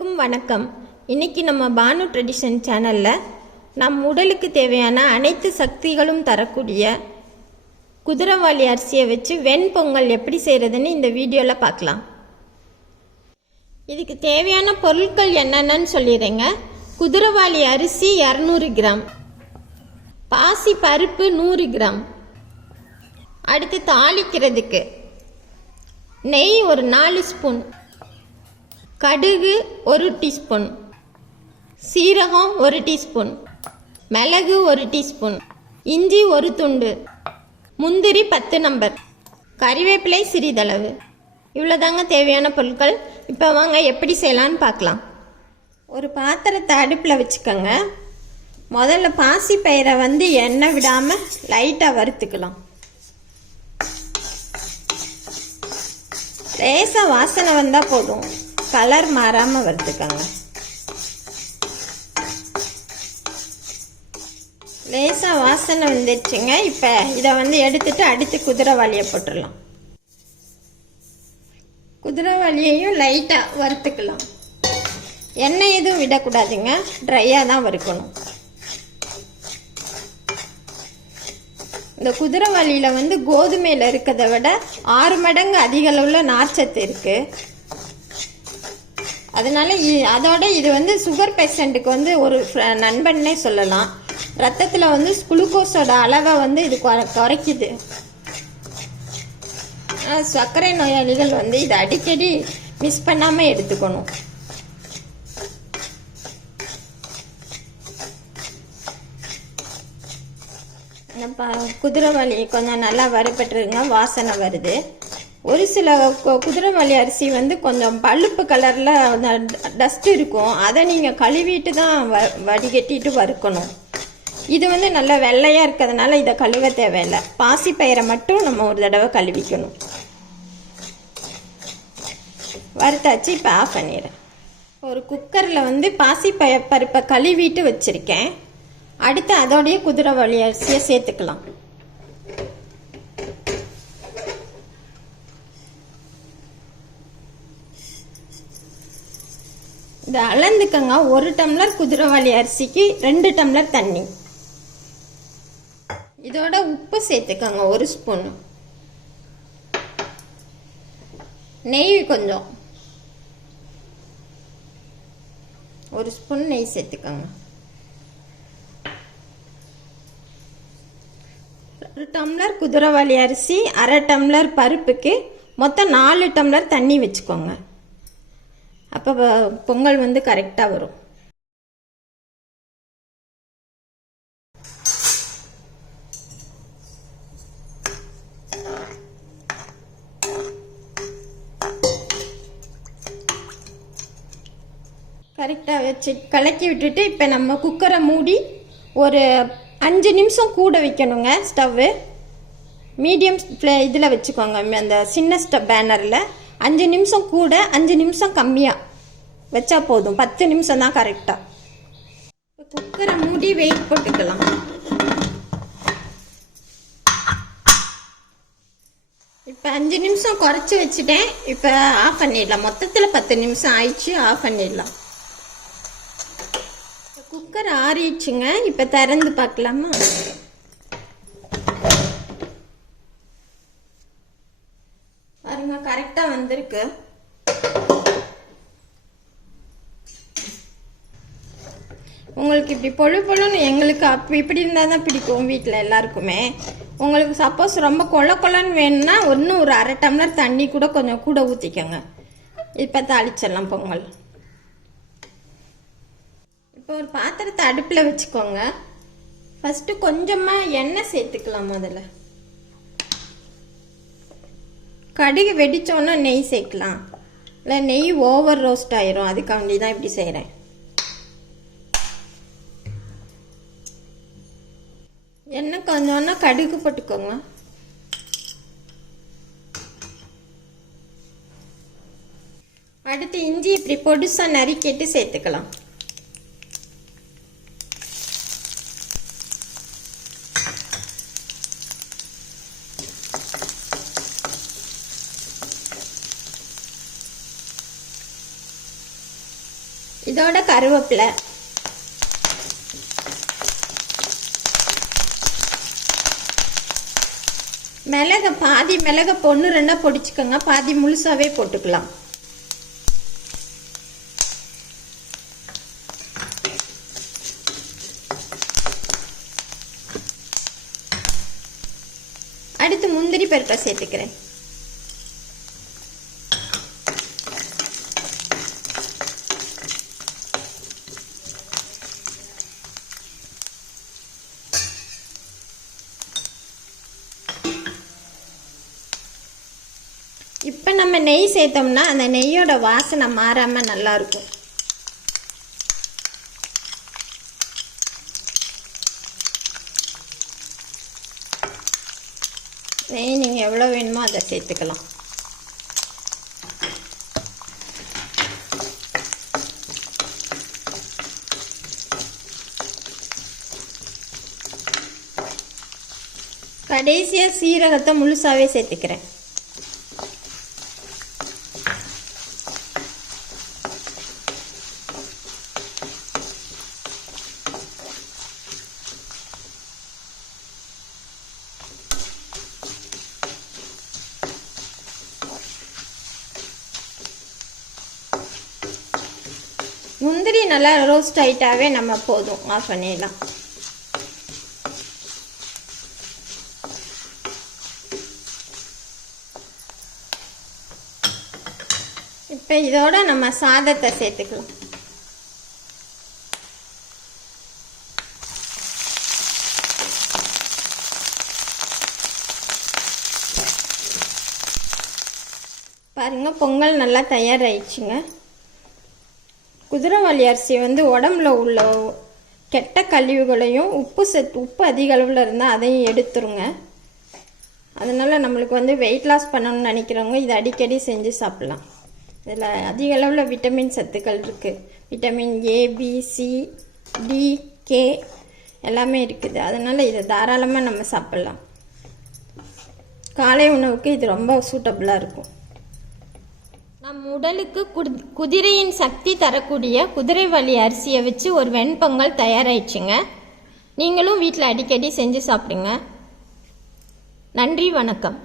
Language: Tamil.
அனைவருக்கும் வணக்கம். இன்னைக்கு நம்ம பானு ட்ரெடிஷன் சேனலில் நம் உடலுக்கு தேவையான அனைத்து சக்திகளும் தரக்கூடிய குதிரைவாலி அரிசியை வச்சு வெண்பொங்கல் எப்படி செய்கிறதுன்னு இந்த வீடியோவில் பார்க்கலாம். இதுக்கு தேவையான பொருட்கள் என்னென்னு சொல்லிடுறேங்க. குதிரைவாலி அரிசி 200 கிராம், பாசி பருப்பு 100 கிராம், அடுத்து தாளிக்கிறதுக்கு நெய் ஒரு 4 ஸ்பூன், கடுகு 1 டீஸ்பூன், சீரகம் 1 டீஸ்பூன், மிளகு 1 டீஸ்பூன், இஞ்சி 1 துண்டு, முந்திரி 10 நம்பர், கறிவேப்பிலை சிறிதளவு. இவ்வளோதாங்க தேவையான பொருட்கள். இப்போ வாங்க எப்படி செய்யலான்னு பார்க்கலாம். ஒரு பாத்திரத்தை அடுப்பில் வச்சுக்கோங்க. முதல்ல பாசி பயிரை எண்ணெய் விடாமல் லைட்டாக வறுத்துக்கலாம். லேசாக வாசனை வந்தால் போதும், கலர் மாறாமல் வறுத்துக்கோங்க. லேசாக வாசனை வந்துடுச்சுங்க. இப்போ இதை எடுத்துட்டு அடுத்து குதிரைவாலியை போட்டுடலாம். குதிரைவாலியையும் லைட்டாக வறுத்துக்கலாம். எண்ணெய் எதுவும் விடக்கூடாதுங்க, ட்ரையாக தான் வறுக்கணும். இந்த குதிரைவாலியில் கோதுமையில் இருக்கிறத விட 6 மடங்கு அதிக அளவில் நார்ச்சத்து இருக்குது. அதனால அதோட இது சுகர் பேஷண்ட்டுக்கு ஒரு நண்பன்னே சொல்லலாம். ரத்தத்தில் குளுக்கோஸோட அளவை இது குறைக்குது. சர்க்கரை நோயாளிகள் இதை அடிக்கடி மிஸ் பண்ணாமல் எடுத்துக்கணும். குதிரைவாலி கொஞ்சம் நல்லா வறுபட்டுருங்க, வாசனை வருது. ஒரு சில குதிரைவாலி அரிசி கொஞ்சம் பழுப்பு கலரில் டஸ்ட் இருக்கும். அதை நீங்கள் கழுவிட்டு தான் வடிகட்டிட்டு வறுக்கணும். இது நல்லா வெள்ளையாக இருக்கிறதுனால இதை கழுவ தேவையில்லை. பாசி பயிரை மட்டும் நம்ம ஒரு தடவை கழுவிக்கணும். வறுத்தாச்சு. இப்போ ஆஃப் பண்ணிடுறேன். ஒரு குக்கரில் பாசி பருப்பை கழுவிட்டு வச்சுருக்கேன். அடுத்து அதோடைய குதிரைவாலி அரிசியை சேர்த்துக்கலாம். இதை அளந்துக்கங்க. 1 டம்ளர் குதிரைவாலி அரிசிக்கு 2 டம்ளர் தண்ணி. இதோட உப்பு சேர்த்துக்கங்க 1 ஸ்பூன். நெய் கொஞ்சம் 1 ஸ்பூன் நெய் சேர்த்துக்கங்க. 1 டம்ளர் குதிரைவாலி அரிசி, 1/2 டம்ளர் பருப்புக்கு மொத்தம் 4 டம்ளர் தண்ணி வச்சுக்கோங்க. அப்போ பொங்கல் கரெக்டாக வரும். கரெக்டாக வச்சு கலக்கி விட்டுட்டு இப்போ நம்ம குக்கரை மூடி ஒரு 5 நிமிஷம் கூட வைக்கணுங்க. ஸ்டவ்வு மீடியம் இதில் வச்சுக்கோங்க. அந்த சின்ன ஸ்டவ் பேனரில் 5 நிமிஷம் கூட, 5 நிமிஷம் கம்மியாக வச்சா போதும். 10 நிமிஷம் தான் கரெக்டாக. குக்கரை மூடி வெயிட் போட்டுக்கலாம். இப்போ 5 நிமிஷம் குறைச்சி வச்சுட்டேன். இப்போ ஆஃப் பண்ணிடலாம். மொத்தத்தில் 10 நிமிஷம் ஆயிடுச்சு. ஆஃப் பண்ணிடலாம். குக்கர் ஆறிடுச்சுங்க. இப்போ திறந்து பார்க்கலாமா? பாருங்க, கரெக்டாக வந்திருக்கு. உங்களுக்கு இப்படி பொழுன்னு, எங்களுக்கு இப்படி இருந்தால் தான் பிடிக்கும் வீட்டில் எல்லாருக்குமே. உங்களுக்கு சப்போஸ் ரொம்ப கொலன்னு வேணும்னா இன்னும் ஒரு 1/2 டம்ளர் தண்ணி கூட கொஞ்சம் கூட ஊற்றிக்கோங்க. இப்போ தாளிச்சிடலாம் பொங்கல். இப்போ ஒரு பாத்திரத்தை அடுப்பில் வச்சுக்கோங்க. ஃபஸ்ட்டு கொஞ்சமாக எண்ணெய் சேர்த்துக்கலாம். முதல்ல கடுகு வெடித்தோன்னா நெய் சேர்க்கலாம். இல்லை நெய் ஓவர் ரோஸ்ட் ஆயிரும். அதுக்காண்டி தான் இப்படி செய்கிறேன். எண்ணெய் கொஞ்சோன்னா கடுகு போட்டுக்கோங்க. அடுத்து இஞ்சி இப்படி பொடுசாக நறுக்கிட்டு சேர்த்துக்கலாம். இதோட கருவேப்பிலை, மிளகு பாதி மிளகு பொண்ணு ரெண்டா பொடிச்சுக்கோங்க, பாதி முழுசாவே போட்டுக்கலாம். அடுத்து முந்திரி பருப்பை சேர்த்துக்கிறேன். இப்போ நம்ம நெய் சேர்த்தோம்னா அந்த நெய்யோட வாசனை மாறாம நல்லா இருக்கும். நெய் நீங்கள் எவ்வளோ வேணுமோ அதை சேர்த்துக்கலாம். கடைசியாக சீரகத்தை முழுசாவே சேர்த்துக்கிறேன். முந்திரி நல்லா ரோஸ்ட் ஆயிட்டாவே நம்ம போதும், ஆஃப் பண்ணிடலாம். இப்போ இதோட நம்ம சாதத்தை சேர்த்துக்கலாம். பாருங்க, பொங்கல் நல்லா தயாராகிடுச்சுங்க. குதிரைவாலி அரிசி உடம்புல உள்ள கெட்ட கழிவுகளையும் உப்பு அதிக அளவில் இருந்தால் அதையும் எடுத்துருங்க. அதனால் நம்மளுக்கு வெயிட் லாஸ் பண்ணணும்னு நினைக்கிறவங்க இதை அடிக்கடி செஞ்சு சாப்பிட்லாம். இதில் அதிக அளவில் விட்டமின் சத்துக்கள் இருக்குது. Vitamin A, B, C, D, K எல்லாமே இருக்குது. அதனால் இதை தாராளமாக நம்ம சாப்பிட்லாம். காலை உணவுக்கு இது ரொம்ப சூட்டபுளாக இருக்கும். நம் உடலுக்கு குதிரையின் சக்தி தரக்கூடிய குதிரைவாலி அரிசியை வச்சு ஒரு வெண்பொங்கல் தயாராகிடுச்சுங்க. நீங்களும் வீட்டில் அடிக்கடி செஞ்சு சாப்பிடுங்க. நன்றி, வணக்கம்.